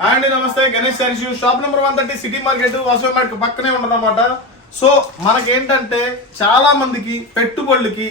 అండి నమస్తే, Ganesh saris shop number 130 city market Vasavi market పక్కనే ఉన్నదన్నమాట. సో మనకేంటంటే చాలా మందికి పెట్టుబడులకి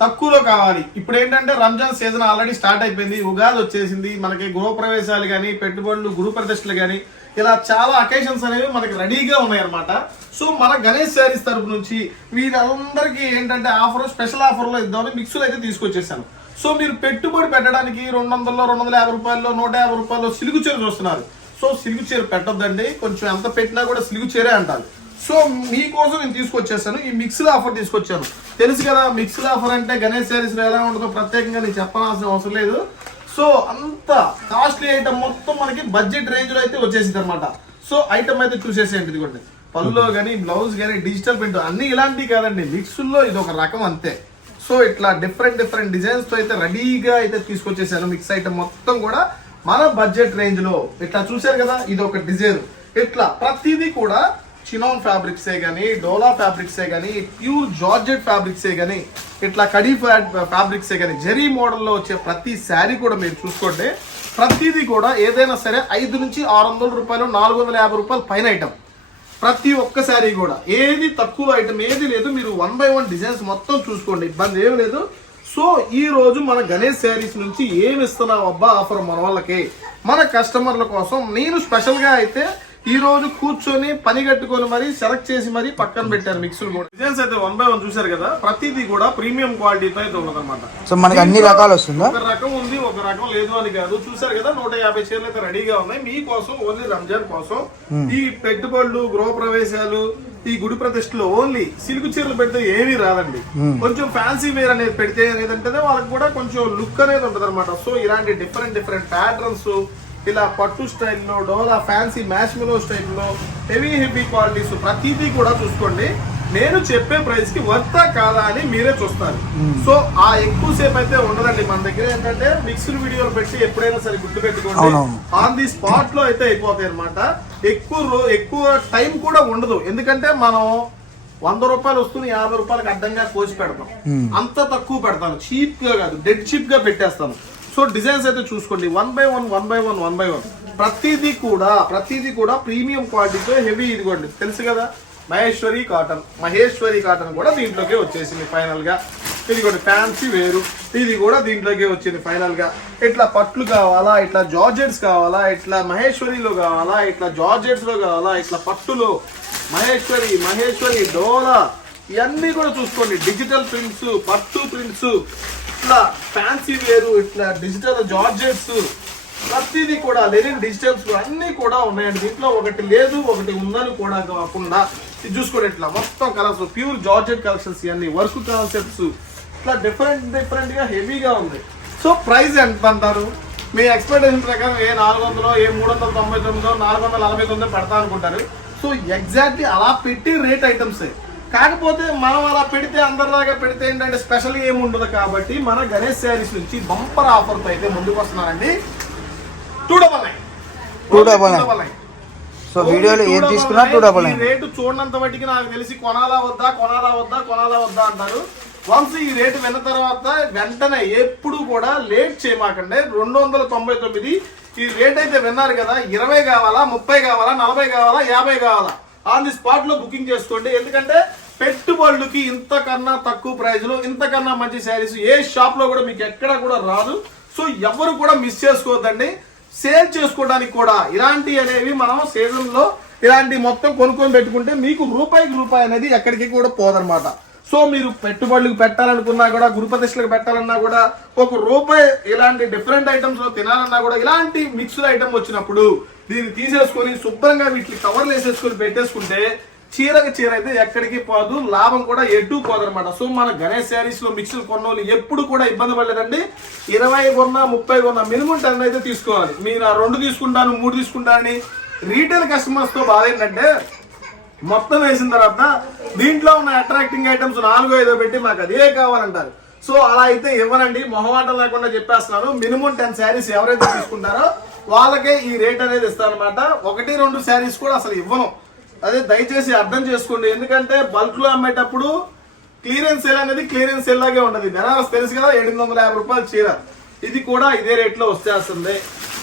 తక్కువలో కావాలి. ఇప్పుడు ఏంటంటే రంజాన్ సీజన్ ఆల్రెడీ స్టార్ట్ అయిపోయింది, ఉగాది వచ్చేసింది, మనకి గృహప్రవేశాలు కానీ పెట్టుబడులు గురు ప్రతిష్టలు కానీ ఇలా చాలా అకేషన్స్ అనేవి మనకి రెడీగా ఉన్నాయన్నమాట. సో మన గణేష్ శారీస్ తరపు నుంచి వీరందరికీ ఏంటంటే ఆఫర్, స్పెషల్ ఆఫర్లో ఇద్దామని మిక్సులు అయితే తీసుకొచ్చేసాను. సో మీరు పెట్టుబడి పెట్టడానికి 200లో 250 రూపాయల్లో 150 రూపాయల్లో సిలుగు చీర చూస్తున్నారు. సో సిలుగు చీర పెట్టొద్దండి, కొంచెం ఎంత పెట్టినా కూడా సిలుగు చీరే అంటారు. సో మీకోసం నేను తీసుకొచ్చేసాను, ఈ మిక్స్డ్ ఆఫర్ తీసుకొచ్చాను. తెలుసు కదా మిక్స్డ్ ఆఫర్ అంటే గణేష్ శారీస్ ఎలా ఉంటుందో ప్రత్యేకంగా నేను చెప్పాల్సిన అవసరం లేదు. సో అంత కాస్ట్లీ ఐటమ్ మొత్తం మనకి బడ్జెట్ రేంజ్ లో అయితే వచ్చేసింది అనమాట. సో ఐటమ్ అయితే చూసేసేయండి, ఇదిగోండి పళ్ళులో కానీ బ్లౌజ్ కానీ డిజిటల్ ప్రింట్ అన్ని ఇలాంటివి కాదండి, మిక్స్లో ఇది ఒక రకం అంతే. సో ఇట్లా డిఫరెంట్ డిజైన్స్ తో అయితే రెడీగా అయితే తీసుకొచ్చేసాను. మిక్స్ ఐటమ్ మొత్తం కూడా మన బడ్జెట్ రేంజ్ లో. ఇట్లా చూసారు కదా, ఇది ఒక డిజైన్. ఇట్లా ప్రతిదీ కూడా చినాన్ ఫ్యాబ్రిక్సే కానీ, డోలా ఫ్యాబ్రిక్సే కానీ, ప్యూర్ జార్జెట్ ఫ్యాబ్రిక్సే కానీ, ఇట్లా కడీ ఫ్యాబ్రిక్సే కానీ, జెరీ మోడల్లో వచ్చే ప్రతి శారీ కూడా మీరు చూసుకోండి. ప్రతిదీ కూడా ఏదైనా సరే 500 నుంచి 600 రూపాయలు, 450 రూపాయలు పైన ఐటమ్. ప్రతి ఒక్క శారీ కూడా ఏది తక్కువ ఐటమ్ ఏది లేదు. మీరు 1 by 1 డిజైన్స్ మొత్తం చూసుకోండి, ఇబ్బంది ఏమి లేదు. సో ఈ రోజు మన గణేష్ శారీస్ నుంచి ఏమి ఇస్తున్నావు అబ్బా ఆఫర్ మన వాళ్ళకి, మన కస్టమర్ల కోసం నేను స్పెషల్ గా అయితే ఈ రోజు కూర్చొని పని కట్టుకొని మరి సెలెక్ట్ చేసి మరి పక్కన పెట్టారు మిక్సులు కూడా. డిజైన్స్ అయితే 1 by 1 చూసారు కదా, ప్రతిదీ కూడా ప్రీమియం క్వాలిటీతో అయితే ఉన్నదన్నమాట. సో మనకి అన్ని రకాలు వస్తుందా? ఒక రకం ఉంది, ఒక రకం లేదు అని కాదు. చూసారు కదా 150 చీరలు అయితే రెడీగా ఉన్నాయి మీకోసం, ఓన్లీ రంజాన్ కోసం. ఈ పెట్టుబడులు, గృహ ప్రవేశాలు, ఈ గుడి ప్రతిష్టలు ఓన్లీ సిల్క్ చీరలు పెడితే ఏమీ రాదండి. కొంచెం ఫ్యాన్సీ వేర్ అనేది పెడితే ఏదంటే వాళ్ళకి కూడా కొంచెం లుక్ అనేది ఉంటది అనమాట. సో ఇలాంటి డిఫరెంట్ ప్యాటర్న్స్, ఇలా పట్టు స్టైల్లో, డోలా ఫ్యాన్సీ మ్యాష్మెలో స్టైల్లో, హెవీ క్వాలిటీస్ ప్రతిదీ కూడా చూసుకోండి. నేను చెప్పే ప్రైస్ కి వర్తా కాదా అని మీరే చూస్తారు. సో ఆ ఎక్కువ సేపు అయితే ఉండదండి మన దగ్గర. ఏంటంటే మిక్స్డ్ వీడియోలు పెట్టి ఎప్పుడైనా సరే గుర్తు పెట్టుకోండి, ఆన్ ది స్పాట్ లో అయితే అయిపోతాయి అనమాట. ఎక్కువ టైం కూడా ఉండదు, ఎందుకంటే మనం 100 రూపాయలు వస్తుంది 50 రూపాయలకి అడ్డంగా కోసి పెడతాం. అంత తక్కువ పెడతాను, చీప్ గా కాదు, డెడ్ చీప్ గా పెట్టేస్తాను. సో డిజైన్స్ అయితే చూసుకోండి, 1 by 1 ప్రతిదీ కూడా ప్రీమియం క్వాలిటీతో హెవీ. ఇదిగోండి తెలుసు కదా మహేశ్వరి కాటన్ కూడా దీంట్లోకి వచ్చేసింది ఫైనల్ గా. ఇదిగోండి ఫ్యాన్సీ వేరు, ఇది కూడా దీంట్లోకి వచ్చింది ఫైనల్ గా. ఇట్లా పట్లు కావాలా, ఇట్లా జార్జెట్స్ కావాలా, ఇట్లా మహేశ్వరిలో కావాలా, ఇట్లా జార్జెట్స్ లో కావాలా, ఇట్లా పట్టులో మహేశ్వరి డోలా ఇవన్నీ కూడా చూసుకోండి. డిజిటల్ ప్రింట్స్, పట్టు ప్రింట్స్, ఇట్లా ఫ్యాన్సీ వేరు, ఇట్లా డిజిటల్ జార్జెట్స్ ప్రతిదీ కూడా లెనిన్ డిజిటల్స్ అన్ని కూడా ఉన్నాయండి. దీంట్లో ఒకటి లేదు ఒకటి ఉందని కూడా కాకుండా ఇది చూసుకోండి. ఇట్లా మొత్తం కలర్స్, ప్యూర్ జార్జెట్ కలెక్షన్స్, ఇవన్నీ వర్క్ కాన్సెప్ట్స్, ఇట్లా డిఫరెంట్ గా హెవీగా ఉంది. సో ప్రైస్ ఎంత అంటారు? మీ ఎక్స్పెక్టేషన్ ప్రకారం ఏ 400, ఏ 399, 449 పెడతా అనుకుంటారు. సో ఎగ్జాక్ట్లీ అలా పెట్టి రేట్ ఐటమ్సే. కాకపోతే మనం అలా పెడితే అందరిలాగా పెడితే ఏంటంటే స్పెషల్ ఏమి ఉండదు. కాబట్టి మన గణేష్ శారీస్ నుంచి బంపర్ ఆఫర్ తో అయితే ముందుకు వస్తున్నానండి. 299. సో వీడియోలో ఏది తీసుకున్నా 299. రేటు చూడనంత మట్టికి నాకు తెలిసి కొనాలా వద్దా అంటారు. వన్స్ ఈ రేటు విన్న తర్వాత వెంటనే ఎప్పుడు కూడా లేట్ చేయమాకండి. 299 ఈ రేట్ అయితే విన్నారు కదా. 20 కావాలా, 30 కావాలా, 40 కావాలా, 50 కావాలా, ఆన్ ది స్పాట్ లో బుకింగ్ చేసుకోండి. ఎందుకంటే పెట్టుబడులకి ఇంతకన్నా తక్కువ ప్రైస్ లో ఇంతకన్నా మంచి శారీస్ ఏ షాప్ లో కూడా మీకు ఎక్కడ కూడా రాదు. సో ఎవరు కూడా మిస్ చేసుకోవద్దండి. సేల్ చేసుకోవడానికి కూడా ఇలాంటి అనేవి మనం సీజన్ లో ఇలాంటి మొత్తం కొనుక్కొని పెట్టుకుంటే మీకు రూపాయికి రూపాయి అనేది ఎక్కడికి కూడా పోదనమాట. సో మీరు పెట్టుబడులకు పెట్టాలనుకున్నా కూడా, గురుప్రతిష్టలకు పెట్టాలన్నా కూడా, ₹1 ఇలాంటి డిఫరెంట్ ఐటమ్స్ లో తినాలన్నా కూడా, ఇలాంటి మిక్స్డ్ ఐటమ్ వచ్చినప్పుడు దీన్ని తీసేసుకొని శుభ్రంగా వీటిని కవర్లు వేసేసుకొని పెట్టేసుకుంటే చీర అయితే ఎక్కడికి పోదు, లాభం కూడా ఎటు పోదనమాట. సో మన గణేష్ శారీస్ లో మిక్స్డ్ కొన్న ఎప్పుడు కూడా ఇబ్బంది పడలేదండి. 20 కొన్నా 30 కొన్నా మినిమం 10 అయితే తీసుకోవాలి. మీరు ఆ 2 తీసుకుంటాను 3 తీసుకుంటానని రీటైల్ కస్టమర్స్ తో బాధ ఏంటంటే మొత్తం వేసిన తర్వాత దీంట్లో ఉన్న అట్రాక్టింగ్ ఐటమ్స్ 4-5 పెట్టి మాకు అదే కావాలంటారు. సో అలా అయితే ఇవ్వనండి, మొహమాటం లేకుండా చెప్పేస్తున్నాను. మినిమం 10 శారీస్ ఎవరైతే తీసుకుంటారో వాళ్ళకే ఈ రేట్ అనేది ఇస్తారనమాట. 1-2 శారీస్ కూడా అసలు ఇవ్వను. అదే దయచేసి అర్థం చేసుకోండి. ఎందుకంటే బల్క్ లో అమ్మేటప్పుడు క్లియరెన్స్ సేల్ అనేది క్లియరెన్స్ సేల్ లాగే ఉండదు. బెనారస్ తెలుసు కదా, 750 రూపాయలు చీర, ఇది కూడా ఇదే రేట్ లో వచ్చేస్తుంది.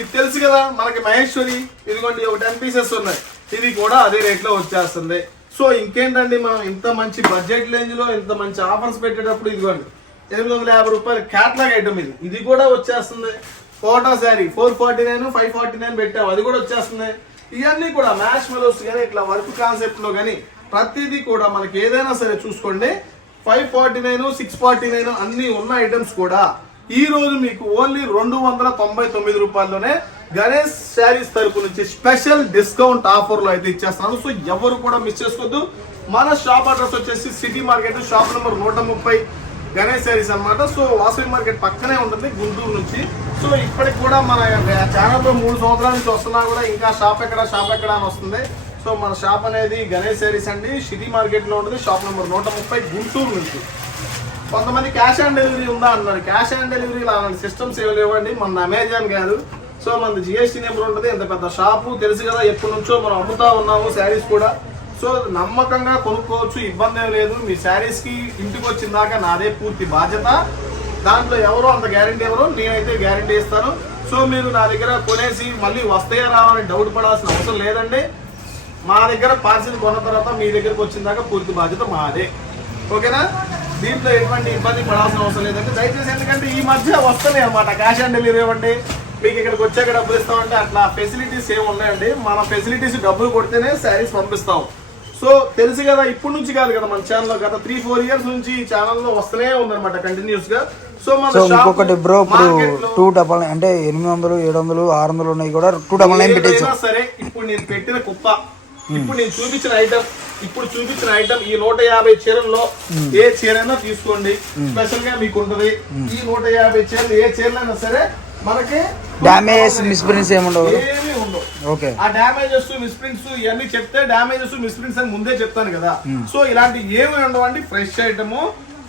ఇది తెలుసు కదా మనకి మహేశ్వరి, ఇదిగోండి ఒక 10 పీసెస్ ఉన్నాయి, ఇది కూడా అదే రేట్ లో వచ్చేస్తుంది. సో ఇంకేంటండి, మనం ఇంత మంచి బడ్జెట్ రేంజ్ లో ఇంత మంచి ఆఫర్స్ పెట్టేటప్పుడు ఇదిగోండి 850 రూపాయలు క్యాట్లాగ్ ఐటమ్ ఇది కూడా వచ్చేస్తుంది. కోటా శారీ 449, 549 పెట్టాము, అది కూడా వచ్చేస్తుంది. ఇవన్నీ కూడా మ్యాష్ మెలోస్ కానీ ఇట్లా వర్క్ కాన్సెప్ట్ లో కానీ ప్రతిదీ కూడా మనకి ఏదైనా సరే చూసుకోండి 549, 649 అన్ని ఉన్న ఐటమ్స్ కూడా ఈ రోజు మీకు ఓన్లీ 299 రూపాయల్లోనే గణేష్ శారీస్ తరపు నుంచి స్పెషల్ డిస్కౌంట్ ఆఫర్ లో అయితే ఇచ్చేస్తున్నాను. సో ఎవరు కూడా మిస్ చేసుకోవద్దు. మన షాప్ అడ్రస్ వచ్చేసి city market, shop number 130, Ganesh saris అన్నమాట. సో వాసవి మార్కెట్ పక్కనే ఉంటుంది గుంటూరు నుంచి. సో ఇప్పటికి కూడా మన ఛానల్లో 3 సంవత్సరాల నుంచి వస్తున్నా కూడా ఇంకా షాప్ ఎక్కడ అని వస్తుంది. సో మన షాప్ అనేది గణేష్ శారీస్ అండి, సిటీ మార్కెట్ లో ఉంటుంది, షాప్ నెంబర్ 130, గుంటూరు నుంచి. కొంతమంది క్యాష్ ఆన్ డెలివరీ ఉందా అన్నారు. క్యాష్ ఆన్ డెలివరీ అలాంటి సిస్టమ్స్ ఏమి లేవండి, మన అమెజాన్ కాదు. సో మన జిఎస్టీ నెంబర్ ఉంటుంది. ఎంత పెద్ద షాపు తెలుసు కదా, ఎప్పటి నుంచో మనం అమ్ముతా ఉన్నాము శారీస్ కూడా. సో నమ్మకంగా కొనుక్కోవచ్చు, ఇబ్బంది ఏం లేదు. మీ శారీస్ కి ఇంటికి వచ్చిన దాకా నాదే పూర్తి బాధ్యత. దాంట్లో ఎవరో అంత గ్యారంటీ ఎవరో, నేనైతే గ్యారంటీ ఇస్తాను. సో మీరు నా దగ్గర కొనేసి మళ్ళీ వస్తాయా రావని డౌట్ పడాల్సిన అవసరం లేదండి. మా దగ్గర పార్సిల్ కొన్న తర్వాత మీ దగ్గరకు వచ్చిన దాకా పూర్తి బాధ్యత మాదే, ఓకేనా? దీంట్లో ఎటువంటి ఇబ్బంది పడాల్సిన అవసరం లేదండి దయచేసి. ఎందుకంటే ఈ మధ్య వస్తున్నాయి అన్నమాట క్యాష్ ఆన్ డెలివరీ ఇవ్వండి, మీకు ఇక్కడికి వచ్చాక డబ్బులు ఇస్తామంటే అట్లా ఫెసిలిటీస్ ఏమి ఉన్నాయండి. మన ఫెసిలిటీస్ డబ్బులు కొడితేనే శారీస్ పంపిస్తాం. సో తెలుసు కదా, ఇప్పటి నుంచి కాదు కదా, మన ఛానల్లో గత 3-4 ఇయర్స్ నుంచి ఈ ఛానల్లో వస్తూనే ఉందన్నమాట కంటిన్యూస్ గా. సో ఇంకొకటి బ్రో, ఇప్పుడు 299 అంటే 800, 700, 600 ఉన్నాయి కూడా 299 పెట్టేసాం సరే. ఇప్పుడు నేను పెట్టిన కుప్ప, ఇప్పుడు నేను చూపించిన ఐటమ్ ఈ 150 చీరల్లో ఏ చీరైనా తీసుకోండి, స్పెషల్ గా మీకు ఉంటది. ఈ 150 చీరలు ఏ చీరలైనా సరే మనకి డ్యామేజ్ మిస్ప్రింట్స్ ఏమి ఉండవు. ఓకే, ఆ డ్యామేజెస్ మిస్ప్రింట్స్ ఇవన్నీ చెప్తే డ్యామేజెస్ మిస్ప్రింట్స్ అని ముందే చెప్తాను కదా. సో ఇలాంటి ఏమి ఉండవండి, ఫ్రెష్ ఐటమ్.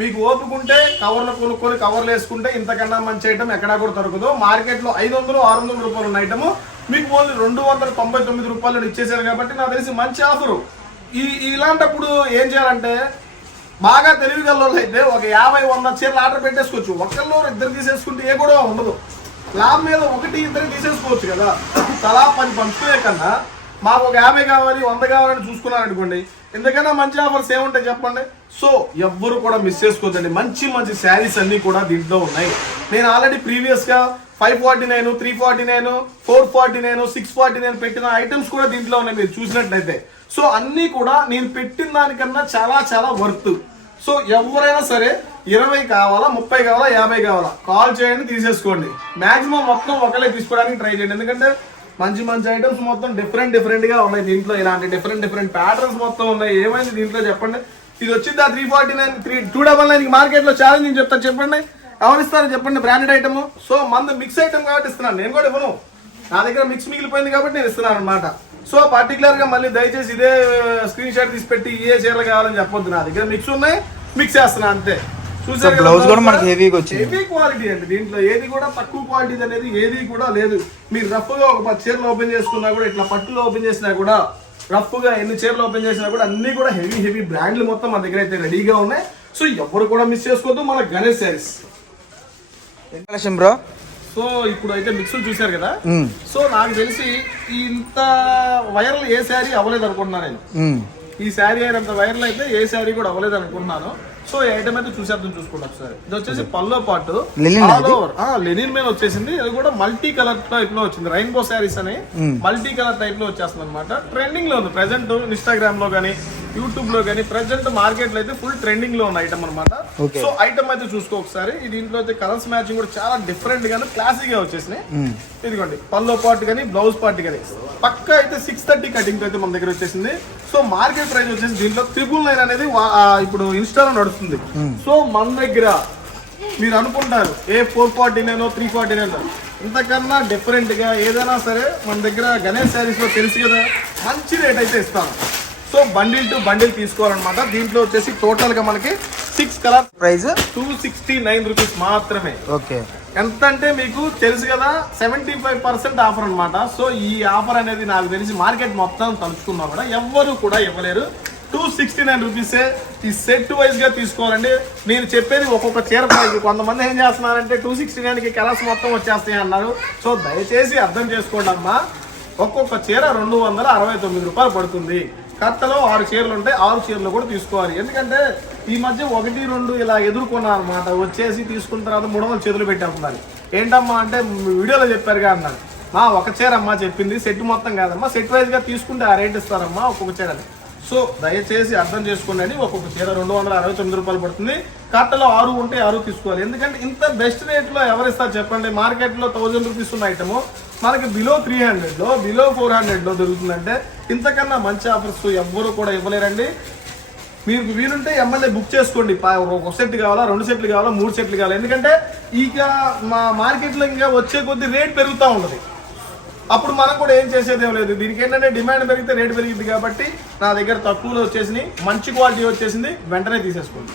మీకు ఓపుకుంటే కవర్లు కొనుక్కొని కవర్లు వేసుకుంటే ఇంతకన్నా మంచి ఐటమ్ ఎక్కడా కూడా దొరకదు. మార్కెట్ లో 500-600 రూపాయలు ఉన్న ఐటమ్ మీకు ఓన్లీ 299 రూపాయలు ఇచ్చేసారు కాబట్టి నాకు తెలిసి మంచి ఆఫరు. ఇలాంటప్పుడు ఏం చేయాలంటే, బాగా తెలివిగల అయితే ఒక 50-100 చీరలు ఆర్డర్ పెట్టేసుకోవచ్చు. ఒకళ్ళు 2 తీసేసుకుంటే ఏ కూడా ఉండదు. లాభం మీద 1-2 తీసేసుకోవచ్చు కదా. తలా 10 పంచుకునే కన్నా మాకు ఒక 50 కావాలి, 100 కావాలని చూసుకున్నారు అనుకోండి, ఎందుకన్నా మంచి ఆఫర్స్ ఏముంటాయి చెప్పండి. సో ఎవ్వరు కూడా మిస్ చేసుకోవద్దండి. మంచి మంచి శారీస్ అన్ని కూడా దీంట్లో ఉన్నాయి. నేను ఆల్రెడీ ప్రీవియస్ గా 549, 349, 449, 649 పెట్టిన ఐటమ్స్ కూడా దీంట్లో ఉన్నాయి మీరు చూసినట్లయితే. సో అన్ని కూడా నేను పెట్టిన దానికన్నా చాలా చాలా వర్త్. సో ఎవరైనా సరే 20 కావాలా, 30 కావాలా, 50 కావాలా, కాల్ చేయండి, తీసేసుకోండి. మాక్సిమం మొత్తం ఒకలే తీసుకోవడానికి ట్రై చేయండి. ఎందుకంటే మంచి మంచి ఐటమ్స్ మొత్తం డిఫరెంట్ గా ఉన్నాయి దీంట్లో. ఇలాంటి డిఫరెంట్ ప్యాటర్న్స్ మొత్తం ఉన్నాయి. ఏమైంది దీంట్లో చెప్పండి. ఇది వచ్చిందా 349, 299 మార్కెట్ లో ఛాలెంజ్ చెప్తాను చెప్పండి. ఎవరిస్తారు చెప్పండి బ్రాండెడ్ ఐటమ్. సో మంది మిక్స్ ఐటమ్ కాబట్టి ఇస్తున్నాను, నేను కూడా ఇవ్వను. నా దగ్గర మిక్స్ మిగిలిపోయింది కాబట్టి నేను ఇస్తున్నాను అనమాట. సో పర్టికులర్ గా మళ్ళీ దయచేసి ఇదే స్క్రీన్ షాట్ తీసి పెట్టి ఏ చీరలు కావాలని చెప్పొద్దు. నా దగ్గర మిక్స్ ఉన్నాయి, మిక్స్ చేస్తున్నా అంతే. చూసారు బ్లౌజ్ కూడా మనకి హెవీ క్వాలిటీ అండి. దీంట్లో ఏది కూడా తక్కువ క్వాలిటీ అనేది ఏది కూడా లేదు. మీరు రఫ్ గా ఒక 10 చీరలు ఓపెన్ చేసుకున్నా కూడా, ఇట్లా పట్టులో ఓపెన్ చేసినా కూడా, రఫ్ గా ఎన్ని చీరలు ఓపెన్ చేసినా కూడా అన్ని కూడా హెవీ బ్రాండ్లు మొత్తం మన దగ్గర అయితే రెడీగా ఉన్నాయి. సో ఎవరు కూడా మిస్ చేసుకోవద్దు మన గణేష్ శారీస్ బ్రో. సో ఇప్పుడు అయితే మిక్సులు చూసారు కదా. సో నాకు తెలిసి ఇంత వైరల్ ఏ శారీ అవ్వలేదు అనుకుంటున్నాను నేను. ఈ శారీ అయినంత వైరల్ అయితే ఏ శారీ కూడా అవ్వలేదు అనుకుంటున్నాను. సో ఈ ఐటమ్ అయితే చూసుకుంటాం ఒకసారి. ఇది వచ్చేసి పల్లో పాటు ఆల్ ఓవర్ లెనిన్ మీద వచ్చేసింది. ఇది కూడా మల్టీ కలర్ టైప్ లో వచ్చింది. రెయిన్బో శారీస్ అని మల్టీ కలర్ టైప్ లో వచ్చేస్తుంది అనమాట. ట్రెండింగ్ లో ఉంది ప్రెసెంట్ ఇన్స్టాగ్రామ్ లో కానీ, యూట్యూబ్ లో కానీ. ప్రెసెంట్ మార్కెట్ లో అయితే ఫుల్ ట్రెండింగ్ లో ఉన్న ఐటమ్ అనమాట. సో ఐటమ్ అయితే చూసుకో ఒకసారి. దీంట్లో అయితే కలర్స్ మ్యాచింగ్ కూడా చాలా డిఫరెంట్ గాను క్లాసిక్ గా వచ్చేసినాయి. ఇదిగోండి పల్లో పార్ట్ కానీ, బ్లౌజ్ పార్ట్ కానీ పక్క అయితే 630 కటింగ్ అయితే మన దగ్గర వచ్చేసింది. సో మార్కెట్ ప్రైస్ వచ్చేసి దీంట్లో 999 అనేది ఇప్పుడు ఇన్స్టాలో నడుస్తుంది. సో మన దగ్గర మీరు అనుకుంటారు ఏ 449, 349, ఇంతకన్నా డిఫరెంట్ గా ఏదైనా సరే మన దగ్గర గణేష్ శారీస్ లో తెలుసు కదా, మంచి రేట్ అయితే ఇస్తాను. సో బండిల్ టు బండిల్ తీసుకోవాలన్నమాట. దీంట్లో వచ్చేసి టోటల్ గా మనకి 6 కలర్ ప్రైస్ 269 రూపీస్ మాత్రమే. ఓకే, ఎంత అంటే మీకు తెలుసు కదా 75% ఆఫర్ అనమాట. సో ఈ ఆఫర్ అనేది నాకు తెలిసి మార్కెట్ మొత్తం తలుచుకున్నా కూడా ఎవ్వరు కూడా ఇవ్వలేరు. 269 రూపీసే. ఈ సెట్ వైజ్ గా తీసుకోవాలండి. నేను చెప్పేది ఒక్కొక్క చీర ప్రైస్. కొంతమంది ఏం చేస్తున్నారంటే 269కి కలర్స్ మొత్తం వచ్చేస్తాయి అన్నారు. సో దయచేసి అర్థం చేసుకోండి అమ్మా, ఒక్కొక్క చీర 269 రూపాయలు పడుతుంది. కట్టలో 6 చీరలు ఉంటాయి, 6 చీరలు కూడా తీసుకోవాలి. ఎందుకంటే ఈ మధ్య 1, 2 ఇలా ఎదుర్కొన్నా అనమాట. వచ్చేసి తీసుకున్న తర్వాత 300 చేతులు పెట్టేస్తున్నారు. ఏంటమ్మా అంటే వీడియోలో చెప్పారుగా అన్నాడు. మా ఒక చీర అమ్మా చెప్పింది, సెట్ మొత్తం కాదమ్మా, సెట్ వైజ్ గా తీసుకుంటే ఆ రేట్ ఇస్తారమ్మా ఒక్కొక్క చీరని. సో దయచేసి అర్థం చేసుకోండి. ఒక్కొక్క చీర 269 రూపాయలు పడుతుంది. కట్టలో 6 ఉంటే 6 తీసుకోవాలి. ఎందుకంటే ఇంత బెస్ట్ రేట్ లో ఎవరిస్తారు చెప్పండి? మార్కెట్ లో 1000 రూపీస్ ఉన్న ఐటమ్ మనకి బిలో 300 లో, బిలో 400 లో దొరుకుతుందంటే ఇంతకన్నా మంచి ఆఫర్స్ ఎవ్వరు కూడా ఇవ్వలేరండి. మీకు వీలుంటే ఎమ్మెల్యే బుక్ చేసుకోండి. ఒక సెట్ కావాలా, 2 సెట్లు కావాలా, 3 సెట్లు కావాలా. ఎందుకంటే ఇక మా మార్కెట్లో ఇంకా వచ్చే కొద్ది రేట్ పెరుగుతూ ఉంటుంది. అప్పుడు మనం కూడా ఏం చేసేదేం లేదు. దీనికి ఏంటంటే డిమాండ్ పెరిగితే రేట్ పెరిగింది కాబట్టి నా దగ్గర తక్కువలో వచ్చేసింది, మంచి క్వాలిటీ వచ్చేసింది, వెంటనే తీసేసుకోండి.